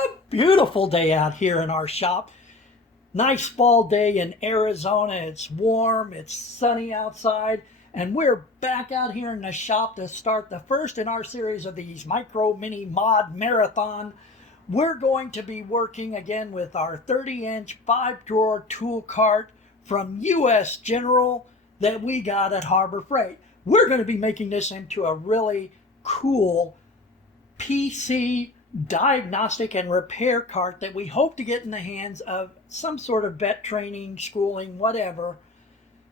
a beautiful day out here in our shop. Nice fall day in Arizona. It's warm, it's sunny outside, and we're back out here in the shop to start the first in our series of these micro mini mod marathon. We're going to be working again with our 30-inch 5-drawer tool cart from US General that we got at Harbor Freight. We're going to be making this into a really cool PC diagnostic and repair cart that we hope to get in the hands of some sort of vet training, schooling, whatever,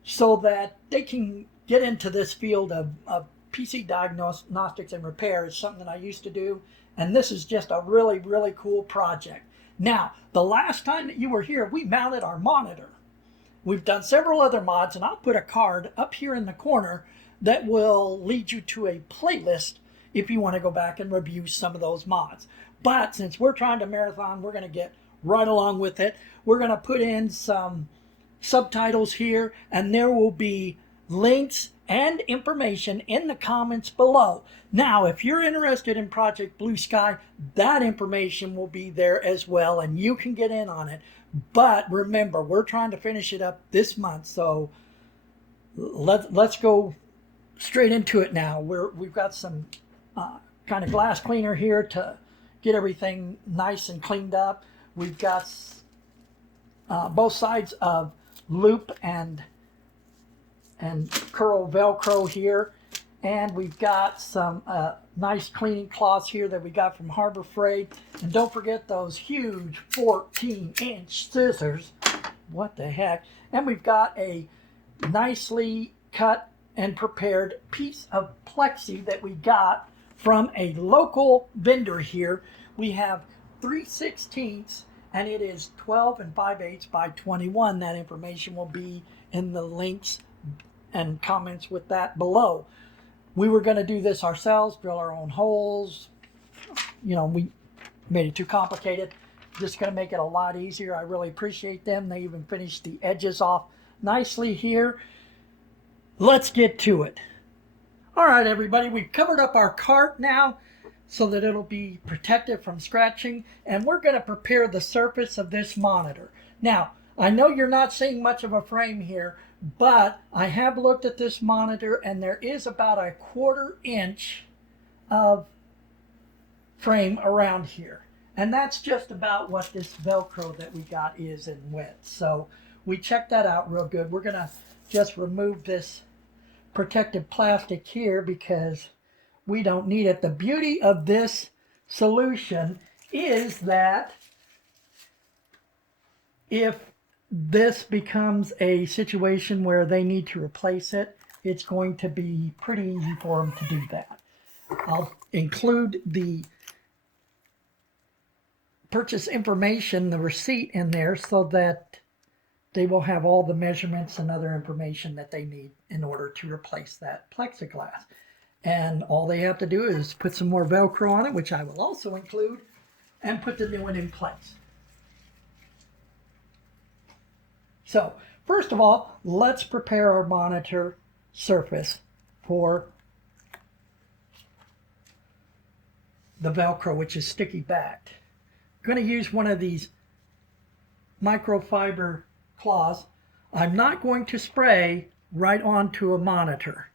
so that they can get into this field of PC diagnostics and repair. Is something that I used to do, and this is just a really, really cool project. Now, the last time that you were here, we mounted our monitor. We've done several other mods, and I'll put a card up here in the corner that will lead you to a playlist if you want to go back and review some of those mods. But since we're trying to marathon, we're going to get right along with it. We're going to put in some subtitles here, and there will be links and information in the comments below. Now, if you're interested in Project Blue Sky, that information will be there as well, and you can get in on it. But remember, we're trying to finish it up this month, so let's go straight into it now. We've got some kind of glass cleaner here to get everything nice and cleaned up. We've got both sides of loop and curl Velcro here, and we've got some nice cleaning cloths here that we got from Harbor Freight. And don't forget those huge 14-inch scissors. What the heck? And we've got a nicely cut and prepared piece of Plexi that we got from a local vendor here. We have 3/16 and it is 12 5/8 by 21. That information will be in the links and comments with that below. We were going to do this ourselves, drill our own holes. You know, we made it too complicated. Just going to make it a lot easier. I really appreciate them. They even finished the edges off nicely here. Let's get to it. All right, everybody, we've covered up our cart now so that it'll be protected from scratching, and we're going to prepare the surface of this monitor. Now, I know you're not seeing much of a frame here, but I have looked at this monitor, and there is about a 1/4 inch of frame around here. And that's just about what this Velcro that we got is in width. So we checked that out real good. We're going to just remove this protective plastic here because we don't need it. The beauty of this solution is that if this becomes a situation where they need to replace it, it's going to be pretty easy for them to do that. I'll include the purchase information, the receipt in there, so that they will have all the measurements and other information that they need in order to replace that plexiglass. And all they have to do is put some more Velcro on it, which I will also include, and put the new one in place. So, first of all, let's prepare our monitor surface for the Velcro, which is sticky backed. I'm going to use one of these microfiber cloths. I'm not going to spray right onto a monitor.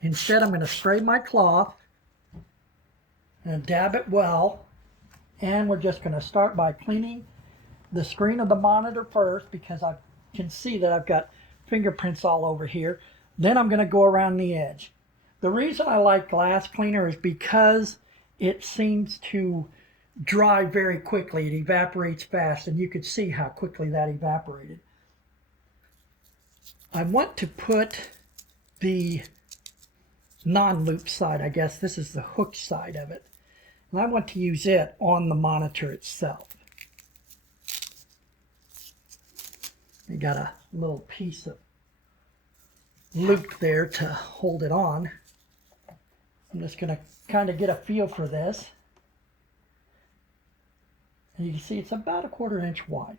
Instead, I'm going to spray my cloth and dab it well. And we're just going to start by cleaning the screen of the monitor first, because I can see that I've got fingerprints all over here. Then I'm going to go around the edge. The reason I like glass cleaner is because it seems to dry very quickly. It evaporates fast, and you could see how quickly that evaporated. I want to put the non-loop side, I guess this is the hook side of it, and I want to use it on the monitor itself. You got a little piece of loop there to hold it on. I'm just going to kind of get a feel for this. And you can see it's about a 1/4 inch wide.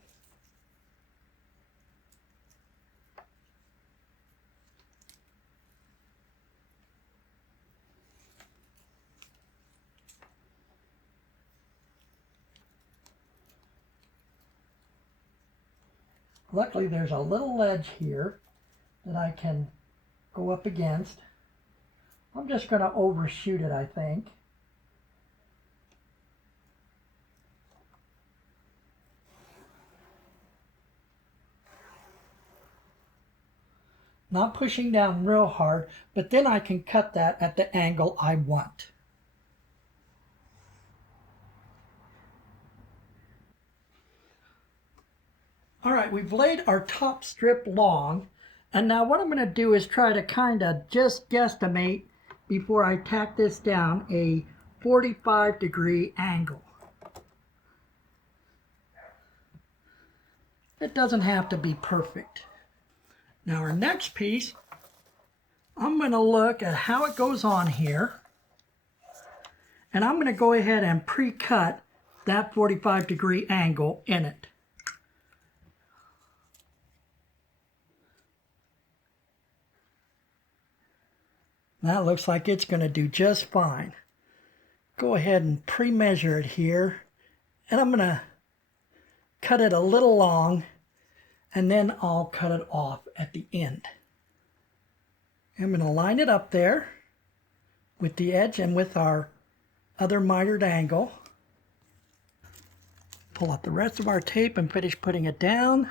Luckily there's a little ledge here that I can go up against. I'm just going to overshoot it, I think. Not pushing down real hard, but then I can cut that at the angle I want. All right, we've laid our top strip long, and now what I'm going to do is try to kind of just guesstimate before I tack this down a 45-degree angle. It doesn't have to be perfect. Now our next piece, I'm going to look at how it goes on here, and I'm going to go ahead and pre-cut that 45-degree angle in it. That looks like it's going to do just fine. Go ahead and pre-measure it here, and I'm going to cut it a little long, and then I'll cut it off at the end. I'm going to line it up there with the edge and with our other mitered angle. Pull out the rest of our tape and finish putting it down.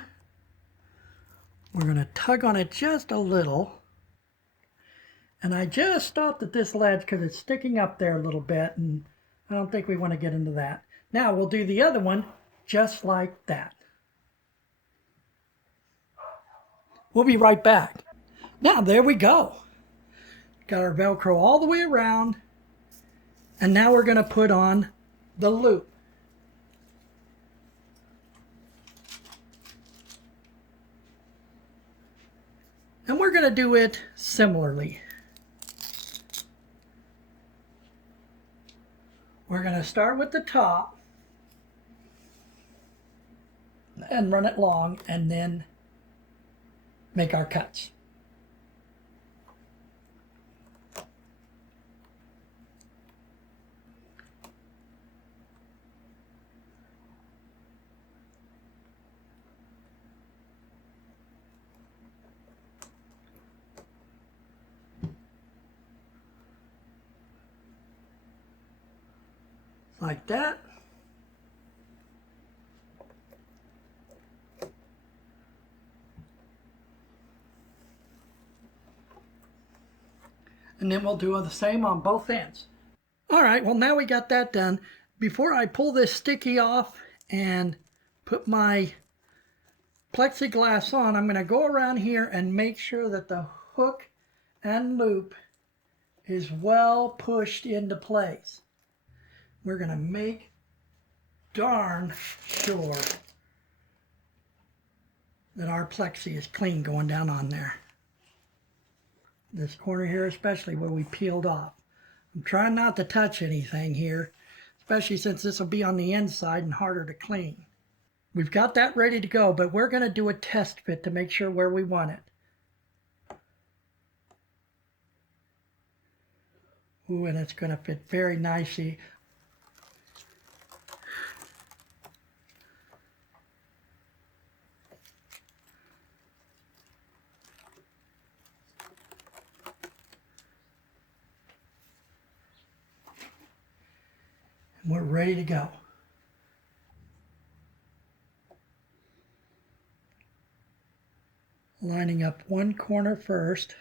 We're going to tug on it just a little. And I just stopped at this ledge because it's sticking up there a little bit, and I don't think we want to get into that. Now we'll do the other one just like that. We'll be right back. Now there we go. Got our Velcro all the way around, and now we're going to put on the loop. And we're going to do it similarly. We're going to start with the top and run it long, and then make our cuts. Like that. And then we'll do the same on both ends. All right, well now we got that done. Before I pull this sticky off and put my plexiglass on, I'm going to go around here and make sure that the hook and loop is well pushed into place. We're going to make darn sure that our plexi is clean going down on there. This corner here especially where we peeled off. I'm trying not to touch anything here, especially since this will be on the inside and harder to clean. We've got that ready to go, but we're going to do a test fit to make sure where we want it. Ooh, and it's going to fit very nicely. And we're ready to go. Lining up one corner first.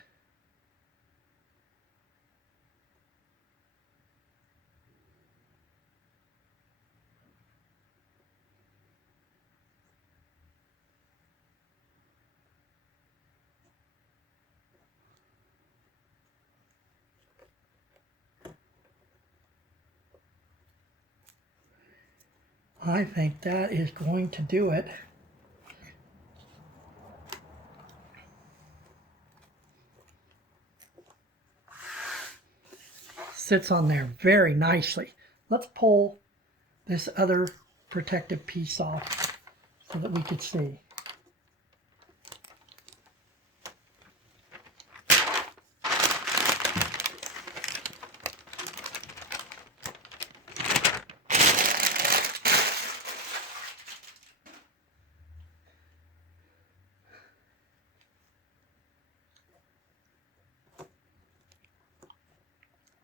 I think that is going to do it. Sits on there very nicely. Let's pull this other protective piece off so that we could see.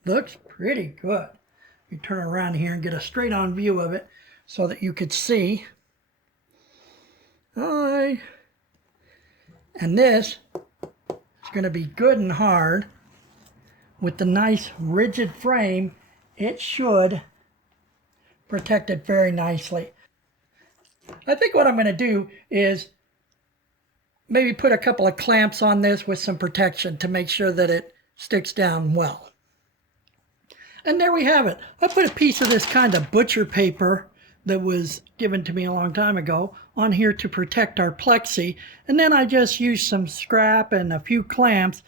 Looks pretty good. Let me turn around here and get a straight on view of it so that you could see. And this is going to be good and hard. With the nice rigid frame, it should protect it very nicely. I think what I'm going to do is maybe put a couple of clamps on this with some protection to make sure that it sticks down well. And there we have it. I put a piece of this kind of butcher paper that was given to me a long time ago on here to protect our Plexi. And then I just used some scrap and a few clamps.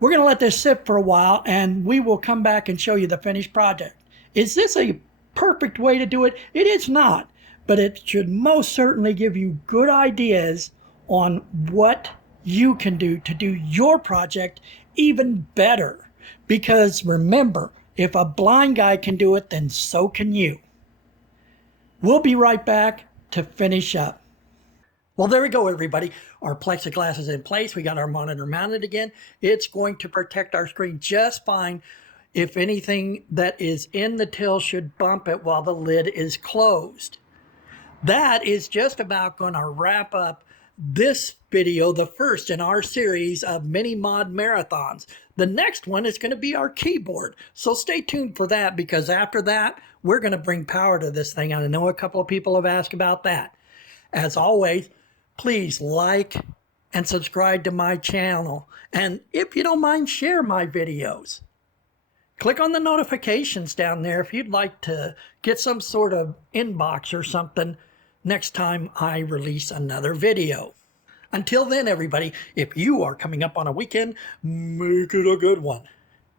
We're going to let this sit for a while and we will come back and show you the finished project. Is this a perfect way to do it? It is not, but it should most certainly give you good ideas on what you can do to do your project even better. Because remember, if a blind guy can do it, then so can you. We'll be right back to finish up. Well, there we go, everybody. Our plexiglass is in place. We got our monitor mounted again. It's going to protect our screen just fine. If anything that is in the till should bump it while the lid is closed. That is just about going to wrap up this video, the first in our series of mini mod marathons. The next one is going to be our keyboard. So stay tuned for that, because after that, we're going to bring power to this thing. I know a couple of people have asked about that. As always, please like and subscribe to my channel. And if you don't mind, share my videos. Click on the notifications down there if you'd like to get some sort of inbox or something next time I release another video. Until then, everybody, if you are coming up on a weekend, make it a good one.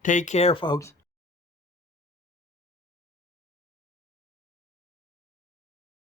Take care, folks.